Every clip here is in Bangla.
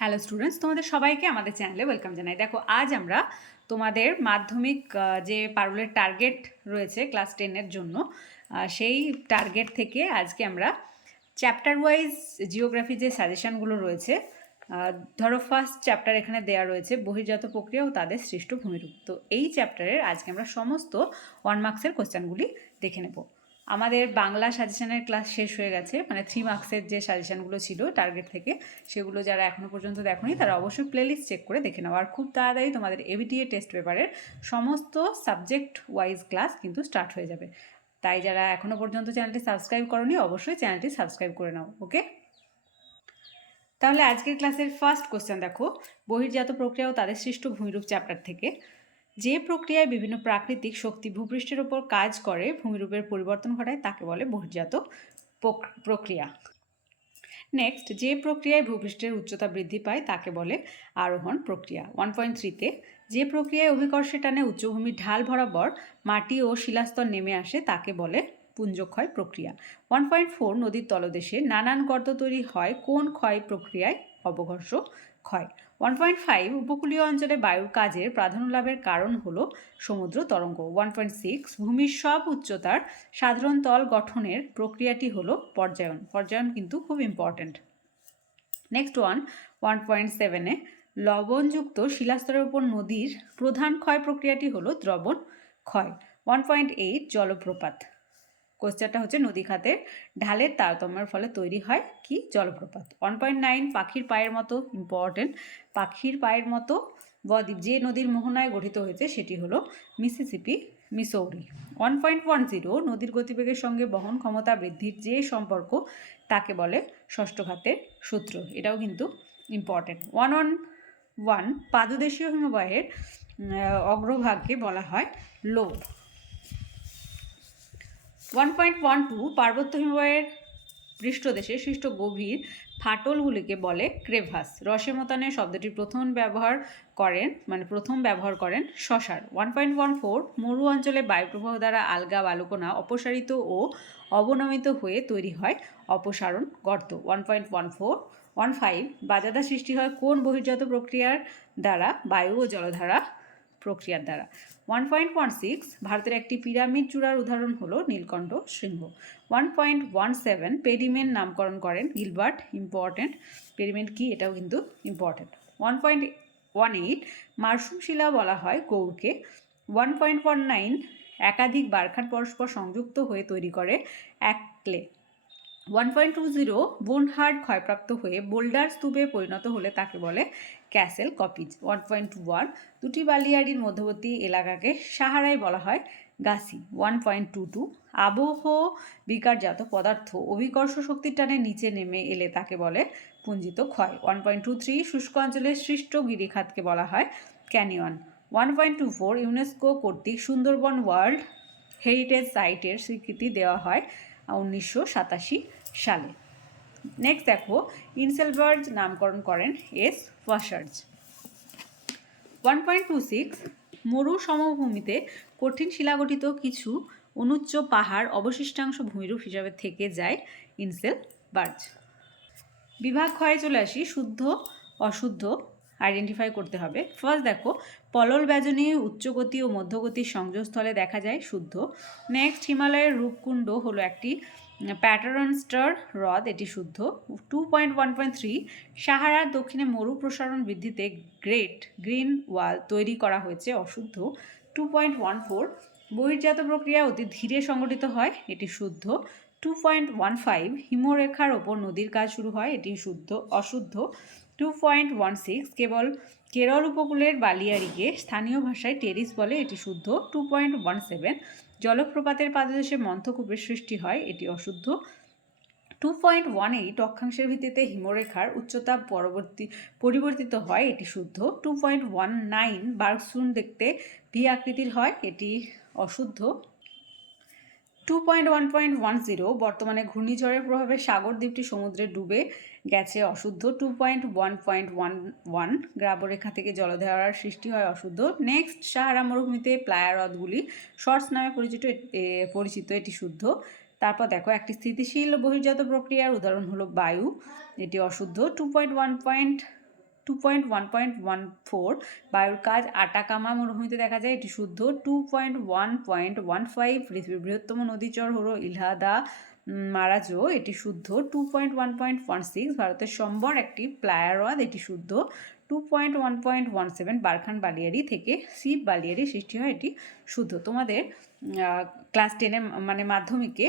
হ্যালো স্টুডেন্টস তোমাদের সবাইকে আমাদের চ্যানেলে ওয়েলকাম জানাই। দেখো, আজ আমরা তোমাদের মাধ্যমিক যে পারুলের টার্গেট রয়েছে ক্লাস টেনের জন্য সেই টার্গেট থেকে আজকে আমরা চ্যাপ্টার ওয়াইজ জিওগ্রাফি যে সাজেশনগুলো রয়েছে ধরো ফার্স্ট চ্যাপ্টার এখানে দেওয়া রয়েছে, বহির্জাত প্রক্রিয়া ও তাদের সৃষ্ট ভূমিরূপ। তো এই চ্যাপ্টারের আজকে আমরা সমস্ত ওয়ান মার্কসের কোশ্চেনগুলি দেখে নেব। আমাদের বাংলা সাজেশনের ক্লাস শেষ হয়ে গেছে মানে থ্রি মার্কসের যে সাজেশনগুলো ছিল টার্গেট থেকে, সেগুলো যারা এখনও পর্যন্ত দেখোনি, তারা অবশ্যই প্লেলিস্ট চেক করে দেখে নাও। আর খুব তাড়াতাড়ি তোমাদের এবিটিএ টেস্ট পেপারের সমস্ত সাবজেক্ট ওয়াইজ ক্লাস কিন্তু স্টার্ট হয়ে যাবে। তাই যারা এখনও পর্যন্ত চ্যানেলটি সাবস্ক্রাইব করনি, অবশ্যই চ্যানেলটি সাবস্ক্রাইব করে নাও ওকে তাহলে আজকের ক্লাসের ফার্স্ট কোশ্চেন দেখো। বহির্জাত প্রক্রিয়া ও তাদের সৃষ্ট ভূমিরূপ চ্যাপ্টার থেকে। যে প্রক্রিয়ায় বিভিন্ন প্রাকৃতিক শক্তি ভূপৃষ্ঠের ওপর কাজ করে, ভূমিরূপের পরিবর্তন ঘটায়, তাকে বলে বহির্জাত প্রক্রিয়া। নেক্সট যে প্রক্রিয়ায় ভূপৃষ্ঠের উচ্চতা বৃদ্ধি পায়, তাকে বলে আরোহণ প্রক্রিয়া। ওয়ান পয়েন্ট থ্রিতে যে প্রক্রিয়ায় অভিকর্ষে টানে উচ্চভূমির ঢাল বরাবর মাটি ও শিলাস্তর নেমে আসে, তাকে বলে পুঞ্জক্ষয় প্রক্রিয়া। ওয়ান পয়েন্ট ফোর নদীর তলদেশে নানান গর্ত তৈরি হয়, কোন ক্ষয় প্রক্রিয়ায় অবঘর্ষ ক্ষয়? ওয়ান পয়েন্ট ফাইভ উপকূলীয় অঞ্চলে বায়ুর কাজের প্রাধান্য লাভের কারণ হল সমুদ্র তরঙ্গ। ওয়ান পয়েন্ট সিক্স ভূমির সব উচ্চতার সাধারণ তল গঠনের প্রক্রিয়াটি হল পর্যায়ন। পর্যায়ন কিন্তু খুব important next one one point সেভেনে লবণযুক্ত শিলাস্তরের উপর নদীর প্রধান ক্ষয় প্রক্রিয়াটি হল দ্রবণ ক্ষয়। ওয়ান পয়েন্ট এইট জলপ্রপাত। কোশ্চেনটা হচ্ছে নদী খাতের ঢালের তারতম্যের ফলে তৈরি হয় কি জলপ্রপাত? ওয়ান পয়েন্ট নাইন পাখির পায়ের মতো ইম্পর্টেন্ট পাখির পায়ের মতো বদ্বীপ, যে নদীর মোহনায় গঠিত হয়েছে সেটি হলো Mississippi Missouri one point one zero নদীর গতিবেগের সঙ্গে বহন ক্ষমতা বৃদ্ধির যে সম্পর্ক তাকে বলে ষষ্ঠ ঘাতের সূত্র। এটাও কিন্তু ইম্পর্টেন্ট ওয়ান ওয়ান ওয়ান পাদদেশীয় হিমবাহের অগ্রভাগকে বলা হয় লোভ ওয়ান পয়েন্ট ওয়ান টু পার্বত্য হিমবাহের পৃষ্ঠদেশে সৃষ্ট গভীর ফাটলগুলিকে বলে ক্রেভাস। রসে মতানে শব্দটি প্রথম ব্যবহার করেন মানে প্রথম ব্যবহার করেন শশার। ওয়ান পয়েন্ট ওয়ান ফোর মরু অঞ্চলে বায়ুপ্রবাহ দ্বারা আলগা বালুকণা অপসারিত ও অবনমিত হয়ে তৈরি হয় অপসারণ গর্ত। One point one four one five bajada সৃষ্টি হয় কোন বহির্জাত প্রক্রিয়ার দ্বারা? বায়ু ও জলধারা প্রক্রিয়ার দ্বারা। ওয়ান পয়েন্ট ওয়ান সিক্স ভারতের একটি পিরামিড চূড়ার উদাহরণ হলো Nilkantha Singha. One point one seven pediment নামকরণ করেন গিলবার্ট ইম্পর্টেন্ট পেডিমেন্ট কি? এটাও কিন্তু important one point one eight মার্শুম শিলা বলা হয় গৌরকে। ওয়ান পয়েন্ট ওয়ান নাইন একাধিক বারখান পরস্পর সংযুক্ত হয়ে তৈরি করে এক clay one point two zero Bornhardt ক্ষয়প্রাপ্ত হয়ে বোল্ডার স্তূপে পরিণত হলে তাকে বলে castle kopjes, one point one দুটি বালিয়াড়ির মধ্যবর্তী এলাকাকে সাহারায় বলা হয় গাছি, ওয়ান পয়েন্ট টু টু। আবহ বিকারজাত পদার্থ অভিকর্ষ শক্তির টানে নিচে নেমে এলে তাকে বলে পুঞ্জিত ক্ষয়। ওয়ান পয়েন্ট টু থ্রি শুষ্ক অঞ্চলের সৃষ্ট গিরিখাতকে বলা হয় canyon. One point two four UNESCO কর্তৃক সুন্দরবন ওয়ার্ল্ড হেরিটেজ সাইটের স্বীকৃতি দেওয়া হয় উনিশশো সাতাশি সালে। নেক্সট দেখো ইনসেলবার্জ নামকরণ করেন এস ওয়াশার্জ ওয়ান পয়েন্ট টু সিক্স মরু সমভূমিতে কঠিন শিলাগঠিত কিছু অনুচ্চ পাহাড় অবশিষ্টাংশ ভূমিরূপ হিসাবে থেকে যায় ইনসেল বার্জ বিভাগ ক্ষয়ে চলে আসি, শুদ্ধ, অশুদ্ধ। আইডেন্টিফাই করতে হবে। ফার্স্ট দেখো, পলল ব্যজনী উচ্চগতি ও মধ্যগতির সংযোগস্থলে দেখা যায় শুদ্ধ। নেক্সট হিমালয়ের রূপকুণ্ড হলো একটি প্যাটার্ন স্টার হ্রদ, এটি শুদ্ধ। Two point one point three সাহারার দক্ষিণে মরু প্রসারণ বৃদ্ধিতে গ্রেট গ্রিন ওয়াল তৈরি করা হয়েছে, অশুদ্ধ। টু পয়েন্ট ওয়ান ফোর বহির্জাত প্রক্রিয়া অতি ধীরে সংগঠিত হয়, এটি শুদ্ধ। টু পয়েন্ট ওয়ান ফাইভ হিমরেখার ওপর নদীর কাজ শুরু হয়, এটি শুদ্ধ, অশুদ্ধ। টু পয়েন্ট ওয়ান সিক্স কেবল কেরল উপকূলের বালিয়ারিকে স্থানীয় ভাষায় টেরিস বলে, এটি শুদ্ধ। টু পয়েন্ট ওয়ান সেভেন জলপ্রপাতের পাদদেশে মন্থকূপের সৃষ্টি হয়, এটি অশুদ্ধ। টু পয়েন্ট ওয়ান এইট অক্ষাংশের ভিত্তিতে হিমরেখার উচ্চতা পরবর্তী, পরিবর্তিত হয়, এটি শুদ্ধ। Two point one nine bergschrund দেখতে ভি আকৃতির হয়, এটি অশুদ্ধ। Two point one point one zero বর্তমানে ঘূর্ণিঝড়ের প্রভাবে সাগর দ্বীপটি সমুদ্রে ডুবে গেছে অশুদ্ধ। Two point one point one one গ্রাবরেখা থেকে জলধারার সৃষ্টি হয় অশুদ্ধ। নেক্সট সাহারা মরুভূমিতে প্লায়া হ্রদগুলি শর্টস নামে পরিচিত পরিচিত, এটি শুদ্ধ। তারপর দেখো, একটি স্থিতিশীল বহির্জাত প্রক্রিয়ার উদাহরণ হলো বায়ু, এটি অশুদ্ধ। Two point one point two point one point one four বায়ুর কাজ আটাকামা মরুভূমিতে দেখা যায়, এটি শুদ্ধ। Two point one point one five পৃথিবীর বৃহত্তম নদীচর হলো ইলহাদা মারাজো, এটি শুদ্ধ। Two point one point one six ভারতের সম্বর একটি প্লায়ার হ্রদ এটি শুদ্ধ। Two point one point one seven barchan বালিয়ারি থেকে শিব বালিয়ারি সৃষ্টি হয়, এটি শুদ্ধ। তোমাদের ক্লাস টেনে মানে মাধ্যমিকে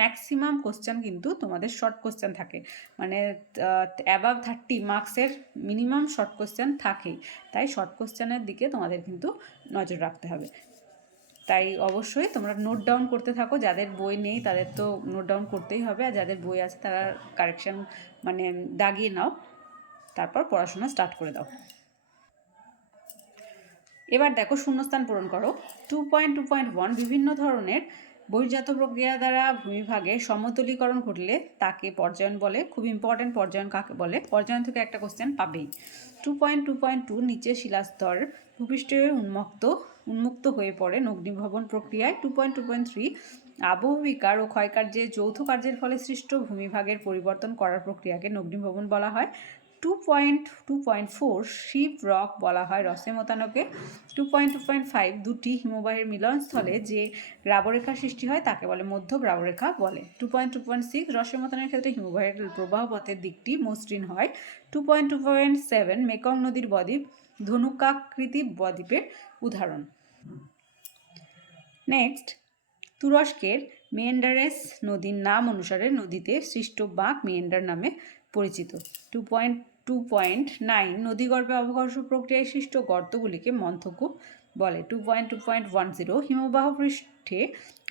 ম্যাক্সিমাম কোশ্চেন কিন্তু তোমাদের শর্ট কোশ্চেন থাকে। মানে অ্যাবাভ থার্টি মার্কসের মিনিমাম শর্ট কোশ্চেন থাকেই। তাই শর্ট কোশ্চেনের দিকে তোমাদের কিন্তু নজর রাখতে হবে। তাই অবশ্যই তোমরা নোট ডাউন করতে থাকো। যাদের বই নেই, তাদের তো নোট ডাউন করতেই হবে। আর যাদের বই আছে, তারা কারেকশন মানে দাগিয়ে নাও। তারপর পড়াশোনা স্টার্ট করে দাও। এবার দেখো শূন্যস্থান পূরণ করো। Two point two point one বিভিন্ন ধরনের বহির্জাত প্রক্রিয়া দ্বারা ভূমিভাগে সমতলীকরণ ঘটলে তাকে পর্যায়ন বলে, খুব ইম্পর্ট্যান্ট পর্যায়ন কাকে বলে? পর্যায়ন থেকে একটা কোশ্চেন পাবেই। Two point two point two নিচে শিলাস্তর ভূপৃষ্ঠে উন্মুক্ত উন্মুক্ত হয়ে পড়ে নগ্নিভবন প্রক্রিয়ায়। Two point two point three আবহবিকার ও ক্ষয়কার্যের যৌথ কার্যের ফলে সৃষ্ট ভূমিভাগের পরিবর্তন করার প্রক্রিয়াকে নগ্নিভবন বলা হয়। Two point two point four sheep rock বলা হয় রসে মতানকে। Two point two point five দুটি হিমবাহের মিলনস্থলে যে গ্রাবরেখা সৃষ্টি হয় তাকে বলে মধ্য গ্রাবরেখা বলে। Two point two point six রসে ক্ষেত্রে হিমবাহের প্রবাহ পথের দিকটি মসৃণ হয়। Two point two point seven Mekong নদীর বদ্বীপ, ধনুকাকৃতি বদ্বীপের উদাহরণ। নেক্সট তুরস্কের মেয়েন্ডারেস নদীর নাম অনুসারে নদীতে সৃষ্ট বাঁক মেয়েন্ডার নামে পরিচিত। Two point two point nine নদীগর্ভে অবঘর্ষ প্রক্রিয়ায় সৃষ্ট গর্তগুলিকে মন্থকূপ বলে। Two point two point one zero হিমবাহ পৃষ্ঠে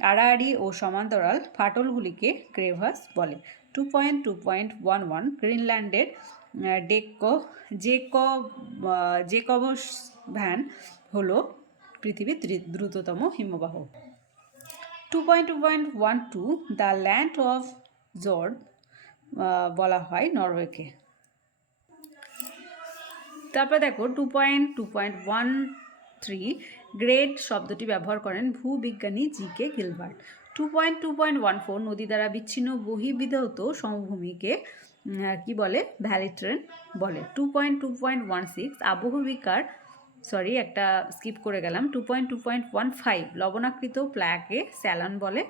আড়াআড়ি ও সমান্তরাল ফাটলগুলিকে ক্রেভাস বলে। Two point two point one one গ্রিনল্যান্ডের ডেক, জেক জেকবস ভ্যান হলো পৃথিবীর দ্রুততম হিমবাহ। Two point two point one two the land of fjord বলা হয় নরওয়েকে। তারপর দেখো two point two point one three grade শব্দটি ব্যবহার করেন ভূবিজ্ঞানী G K Gilbert. Two point two point one four নদী দ্বারা বিচ্ছিন্ন বহির্বিধৌত সমভূমিকে কি বলে? ভ্যালি ট্রেন বলে। Two point two point one six আবহবিকার sorry একটা স্কিপ করে গেলাম। Two point two point one five লবণাকৃত প্ল্যাকে স্যালান বলে।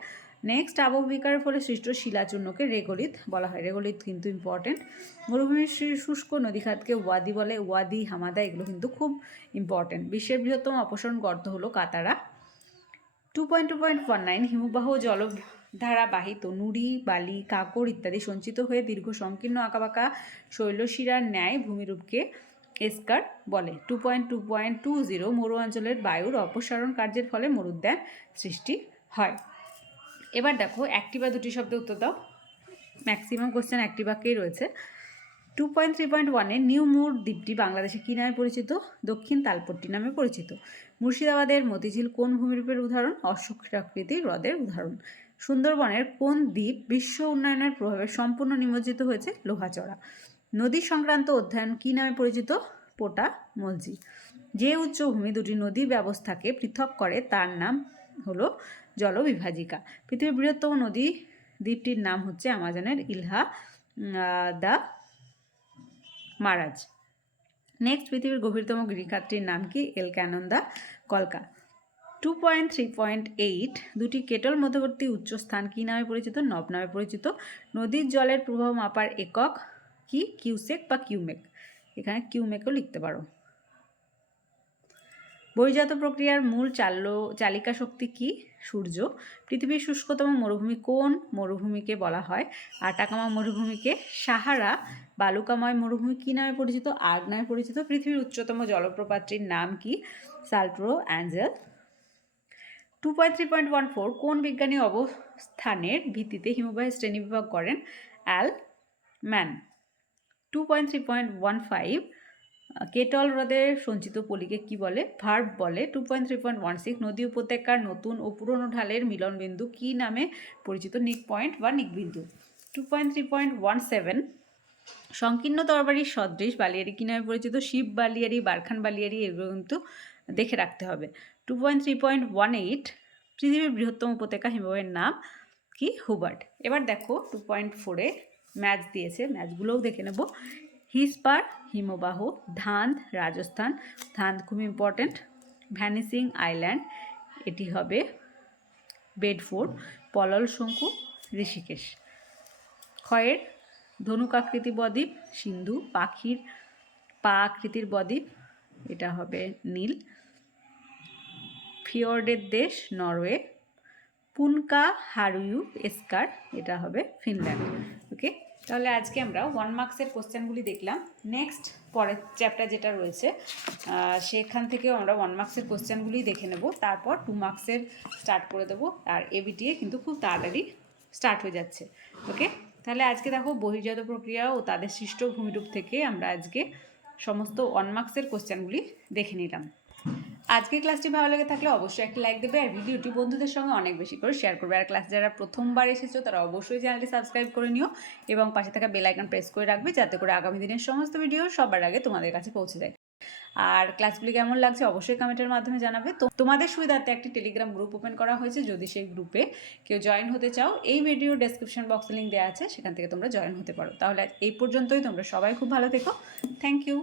নেক্সট আবহবিকারের ফলে সৃষ্ট শিলাচূর্ণকে রেগলিত বলা হয়। রেগলিত কিন্তু ইম্পর্টেন্ট মরুভূমির শুষ্ক নদীখাতকে ওয়াদি বলে ওয়াদি হামাদা, এগুলো কিন্তু খুব ইম্পর্টেন্ট বিশ্বের বৃহত্তম অপসরণ গর্ত হলো Qattara. Two point two point one nine হিমবাহ, জলধারা বাহিত নুড়ি, বালি, কাকড় ইত্যাদি সঞ্চিত হয়ে দীর্ঘ সংকীর্ণ আঁকাবাঁকা শৈলশিরার ন্যায় ভূমিরূপকে এসকার বলে। Two point two point two zero মরু অঞ্চলের বায়ুর অপসারণ কার্যের ফলে মরুদ্যান সৃষ্টি হয়। এবার দেখো বা দুটি শব্দে উত্তর দাও। ম্যাক্সিমাম কোশ্চেন বাক্যেই রয়েছে? টু পয়েন্ট থ্রি পয়েন্ট ওয়ানে নিউ মুর দ্বীপটি বাংলাদেশে কী নামে পরিচিত? দক্ষিণ তালপট্টি নামে পরিচিত। মুর্শিদাবাদের মতিঝিল কোন ভূমিরূপের উদাহরণ? অশ্বক্ষাকৃতি হ্রদের উদাহরণ। সুন্দরবনের কোন দ্বীপ বিশ্ব উন্নয়নের প্রভাবে সম্পূর্ণ নিমজ্জিত হয়েছে? লোহাচড়া। নদী সংক্রান্ত অধ্যয়ন কী নামে পরিচিত? পোটা মলজি। যে উচ্চভূমি দুটি নদী ব্যবস্থাকে পৃথক করে তার নাম হলো জলবিভাজিকা। পৃথিবীর বৃহত্তম নদী দ্বীপটির নাম হচ্ছে আমাজনের ইলহা আহ, দা মারাজ। নেক্সট পৃথিবীর গভীরতম গিরিখাতটির নাম কি? এল ক্যানন্দা কলকা। Two point three point eight দুটি কেটল মধ্যবর্তী উচ্চস্থান কী নামে পরিচিত? নব নামে পরিচিত। নদীর জলের প্রবাহ মাপার একক কি? কিউসেক বা কিউমেক। এখানে কিউমেকও লিখতে পারো। বহির্জাত প্রক্রিয়ার মূল চাল্য, চালিকা শক্তি কি? সূর্য। পৃথিবীর শুষ্কতম মরুভূমি কোন মরুভূমিকে বলা হয়? আটাকামা মরুভূমিকে সাহারা। বালুকাময় মরুভূমি কী নামে পরিচিত? আর্গ নামে পরিচিত। পৃথিবীর উচ্চতম জলপ্রপাতটির নাম কি? Salto Angel. Two point three point one four কোন বিজ্ঞানী অবস্থানের ভিত্তিতে হিমবাহের শ্রেণীবিভাগ করেন? Ahlmann two point three point one five kettle হ্রদের সঞ্চিত পলিকে কি বলে? ভার্ব বলে। Two point three point one six নদী উপত্যকার নতুন ও পুরনো ঢালের মিলনবিন্দু কী নামে পরিচিত? নিক পয়েন্ট বা নিকবিন্দু two point three point one seven সংকীর্ণ তরবারির সদৃশ বালিয়ারি কী নামে পরিচিত? শিব বালিয়ারি, বারখান বালিয়ারি, এগুলো কিন্তু দেখে রাখতে হবে। Two point three point one eight পৃথিবীর বৃহত্তম উপত্যকা হিমবাহের নাম কি? হুবার্ট। এবার দেখো টু পয়েন্ট ফোরে ম্যাচ দিয়েছে। ম্যাচগুলোও দেখে নেব। হিসপার, হিমবাহ ধান্ধ রাজস্থান ধান্ধ খুব ইম্পর্ট্যান্ট ভ্যানিসিং আইল্যান্ড, এটি হবে বেডফোর্ড, পলল শঙ্কু ঋষিকেশ। ক্ষয়ের ধনুকাকৃতি বদ্বীপ, সিন্ধু, পাখির, পা আকৃতির বদ্বীপ, এটা হবে নীল। ফিওর্ডের দেশ, নরওয়ে। পুনকা হারুয়ু এস্কার, এটা হবে ফিনল্যান্ড। ওকে তাহলে আজকে আমরা ওয়ান মার্কসের কোশ্চেনগুলি দেখলাম। নেক্সট পরের চ্যাপ্টার যেটা রয়েছে সেখান থেকেও আমরা ওয়ান মার্কসের কোশ্চেনগুলি দেখে নেব। তারপর টু মার্কসের স্টার্ট করে দেবো। আর এবিটিএ কিন্তু খুব তাড়াতাড়ি স্টার্ট হয়ে যাচ্ছে। ওকে তাহলে আজকে দেখো বহির্জাত প্রক্রিয়া ও তাদের সৃষ্ট ভূমিরূপ থেকে আমরা আজকে সমস্ত ওয়ান মার্কসের কোশ্চেনগুলি দেখে নিলাম। আজকের ক্লাসটি ভালো লেগে থাকলে অবশ্যই একটা লাইক দেবে আর ভিডিওটি বন্ধুদের সঙ্গে অনেক বেশি করে শেয়ার করবে। আর ক্লাস যারা প্রথমবার এসেছ, তারা অবশ্যই চ্যানেলটি সাবস্ক্রাইব করে নিও এবং পাশে থাকা বেল আইকন প্রেস করে রাখবে যাতে করে আগামী দিনের সমস্ত ভিডিও সবার আগে তোমাদের কাছে পৌঁছে যায়। আর ক্লাসগুলি কেমন লাগছে অবশ্যই কমেন্টের মাধ্যমে জানাবে। তো তোমাদের সুবিধার্থে একটি টেলিগ্রাম গ্রুপ ওপেন করা হয়েছে, যদি সেই গ্রুপে কেউ জয়েন হতে চাও, এই ভিডিও ডেসক্রিপশন বক্সে লিঙ্ক দেওয়া আছে, সেখান থেকে তোমরা জয়েন হতে পারো। তাহলে এই পর্যন্তই, তোমরা সবাই খুব ভালো থেকো। Thank you